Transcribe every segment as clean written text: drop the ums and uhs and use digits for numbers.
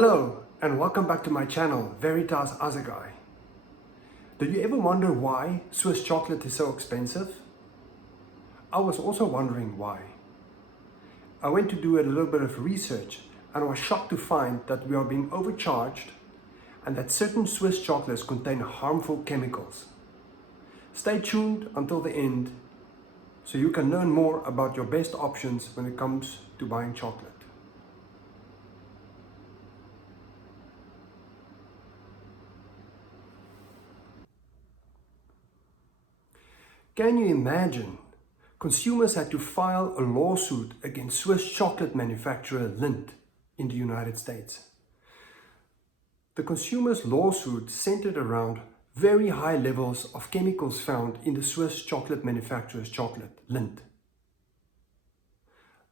Hello and welcome back to my channel, Veritas Azagai. Do you ever wonder why Swiss chocolate is so expensive? I was also wondering why. I went to do a little bit of research and I was shocked to find that we are being overcharged and that certain Swiss chocolates contain harmful chemicals. Stay tuned until the end so you can learn more about your best options when it comes to buying chocolate. Can you imagine? Consumers had to file a lawsuit against Swiss chocolate manufacturer Lindt in the United States. The consumers' lawsuit centered around very high levels of chemicals found in the Swiss chocolate manufacturer's chocolate, Lindt.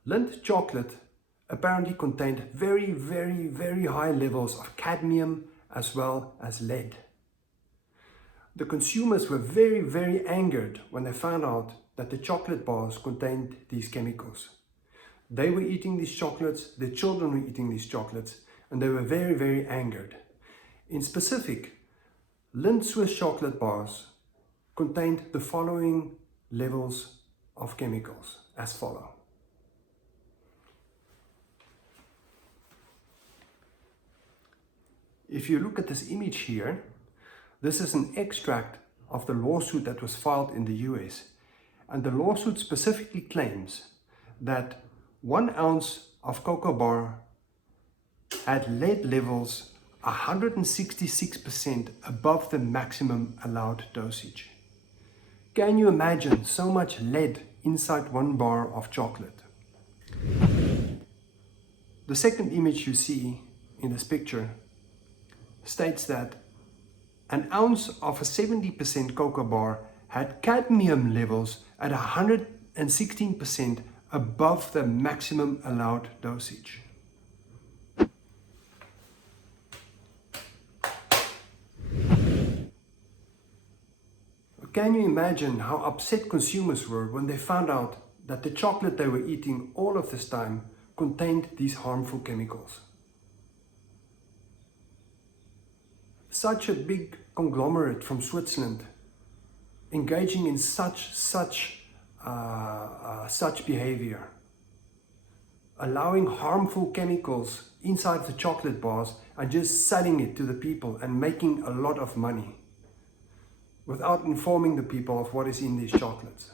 Lindt Chocolate apparently contained very high levels of cadmium as well as lead. The consumers were very angered when they found out that the chocolate bars contained these chemicals. They were eating these chocolates, their children were eating these chocolates, and they were very angered. In specific, Lindt Swiss chocolate bars contained the following levels of chemicals as follow. If you look at this image here, this is an extract of the lawsuit that was filed in the US, and the lawsuit specifically claims that 1 ounce of cocoa bar had lead levels 166% above the maximum allowed dosage. Can you imagine so much lead inside 1 bar of chocolate? The second image you see in this picture states that 1 ounce of a 70% cocoa bar had cadmium levels at 116% above the maximum allowed dosage. Can you imagine how upset consumers were when they found out that the chocolate they were eating all of this time contained these harmful chemicals? Such a big conglomerate from Switzerland engaging in such behavior, allowing harmful chemicals inside the chocolate bars and just selling it to the people and making a lot of money without informing the people of what is in these chocolates.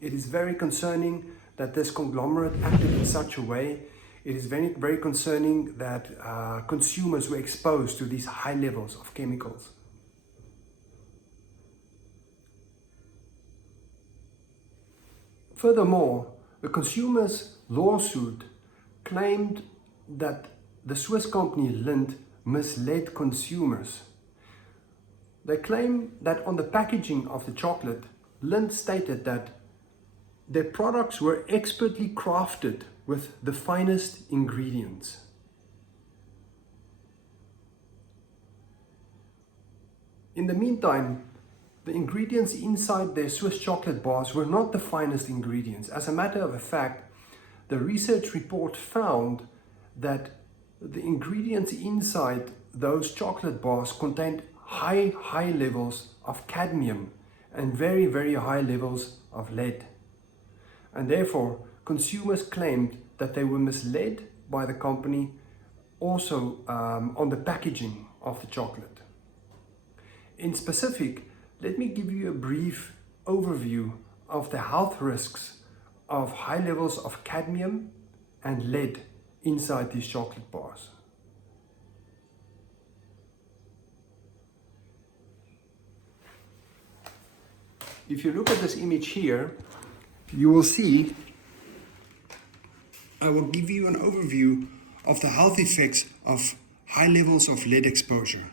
It is very concerning that this conglomerate acted in such a way. It is very concerning that consumers were exposed to these high levels of chemicals. Furthermore, the consumers' lawsuit claimed that the Swiss company Lindt misled consumers. They claim that on the packaging of the chocolate, Lindt stated that their products were expertly crafted with the finest ingredients. In the meantime, the ingredients inside their Swiss chocolate bars were not the finest ingredients. As a matter of fact, the research report found that the ingredients inside those chocolate bars contained high levels of cadmium and very high levels of lead. And therefore, consumers claimed that they were misled by the company also on the packaging of the chocolate. In specific, let me give you a brief overview of the health risks of high levels of cadmium and lead inside these chocolate bars. If you look at this image here, you will see I will give you an overview of the health effects of high levels of lead exposure.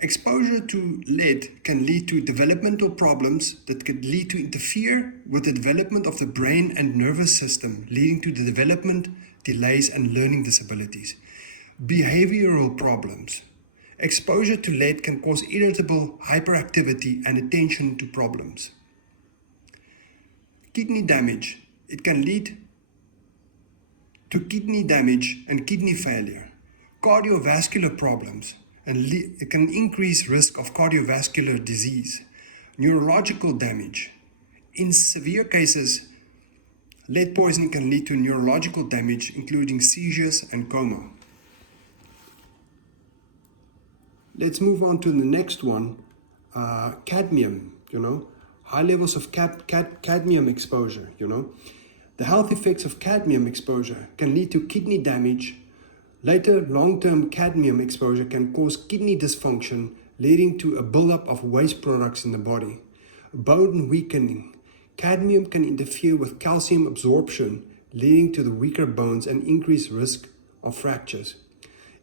Exposure to lead can lead to developmental problems that could lead to interfere with the development of the brain and nervous system, leading to the development delays and learning disabilities. Behavioral problems. Exposure to lead can cause irritable hyperactivity and attention to problems. Kidney damage. It can lead to kidney damage and kidney failure, cardiovascular problems, and it can increase risk of cardiovascular disease, neurological damage. In severe cases, lead poisoning can lead to neurological damage, including seizures and coma. Let's move on to the next one, cadmium, high levels of cadmium exposure, The health effects of cadmium exposure can lead to kidney damage. Later, long-term cadmium exposure can cause kidney dysfunction, leading to a buildup of waste products in the body. Bone weakening. Cadmium can interfere with calcium absorption, leading to the weaker bones and increased risk of fractures.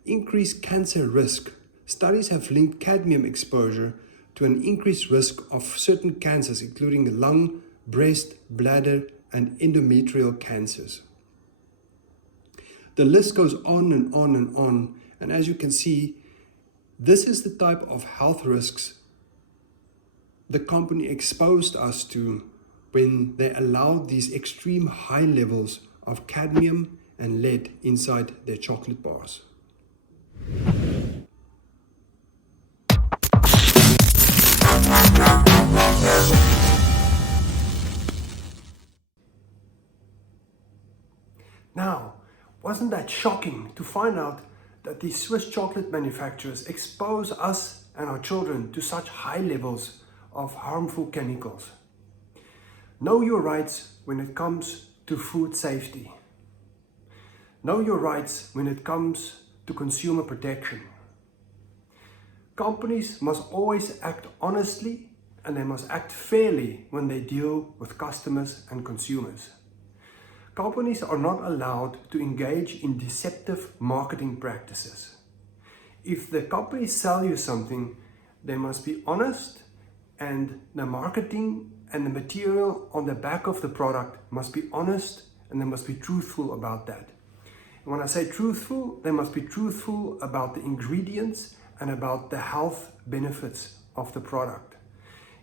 Increased cancer risk. Studies have linked cadmium exposure to an increased risk of certain cancers, including lung, breast, bladder, and endometrial cancers. The list goes on and on and on, and as you can see, this is the type of health risks the company exposed us to when they allowed these extreme high levels of cadmium and lead inside their chocolate bars. Now, wasn't that shocking to find out that these Swiss chocolate manufacturers expose us and our children to such high levels of harmful chemicals? Know your rights when it comes to food safety. Know your rights when it comes to consumer protection. Companies must always act honestly, and they must act fairly when they deal with customers and consumers. Companies are not allowed to engage in deceptive marketing practices. If the companies sell you something, they must be honest, and the marketing and the material on the back of the product must be honest, and they must be truthful about that. And when I say truthful, they must be truthful about the ingredients and about the health benefits of the product.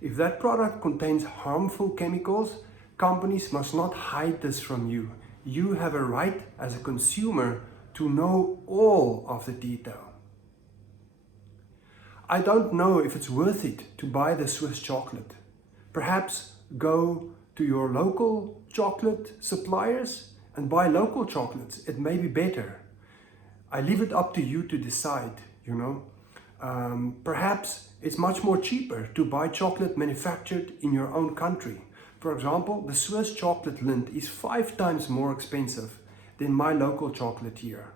If that product contains harmful chemicals, companies must not hide this from you. You have a right as a consumer to know all of the detail. I don't know if it's worth it to buy the Swiss chocolate. Perhaps go to your local chocolate suppliers and buy local chocolates. It may be better. I leave it up to you to decide, Perhaps it's much more cheaper to buy chocolate manufactured in your own country. For example, the Swiss chocolate Lindt is 5 times more expensive than my local chocolate here.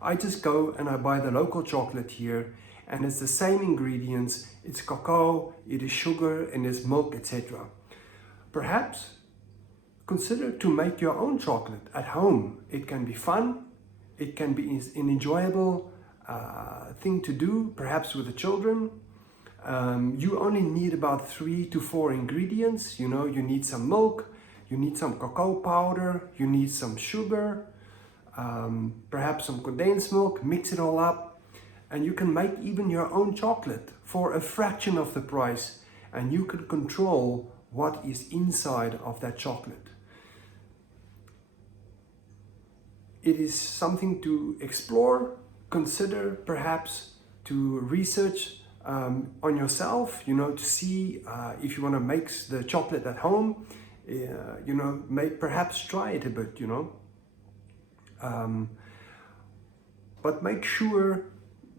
I just go and I buy the local chocolate here, and it's the same ingredients. It's cacao, it is sugar, and it's milk, etc. Perhaps consider to make your own chocolate at home. It can be fun, it can be an enjoyable thing to do, perhaps with the children. You only need about 3 to 4 ingredients. You need some milk, you need some cacao powder, you need some sugar, perhaps some condensed milk. Mix it all up, and you can make even your own chocolate for a fraction of the price, and you can control what is inside of that chocolate. It is something to explore. Consider perhaps to research on yourself, to see if you want to make the chocolate at home. Perhaps try it a bit, but make sure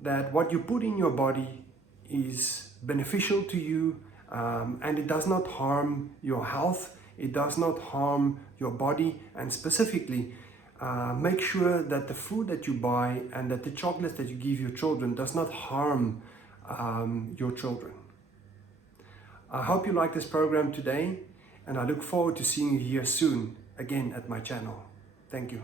that what you put in your body is beneficial to you, and it does not harm your health, it does not harm your body, and specifically make sure that the food that you buy and that the chocolate that you give your children does not harm your children. I hope you like this program today, and I look forward to seeing you here soon again at my channel. Thank you.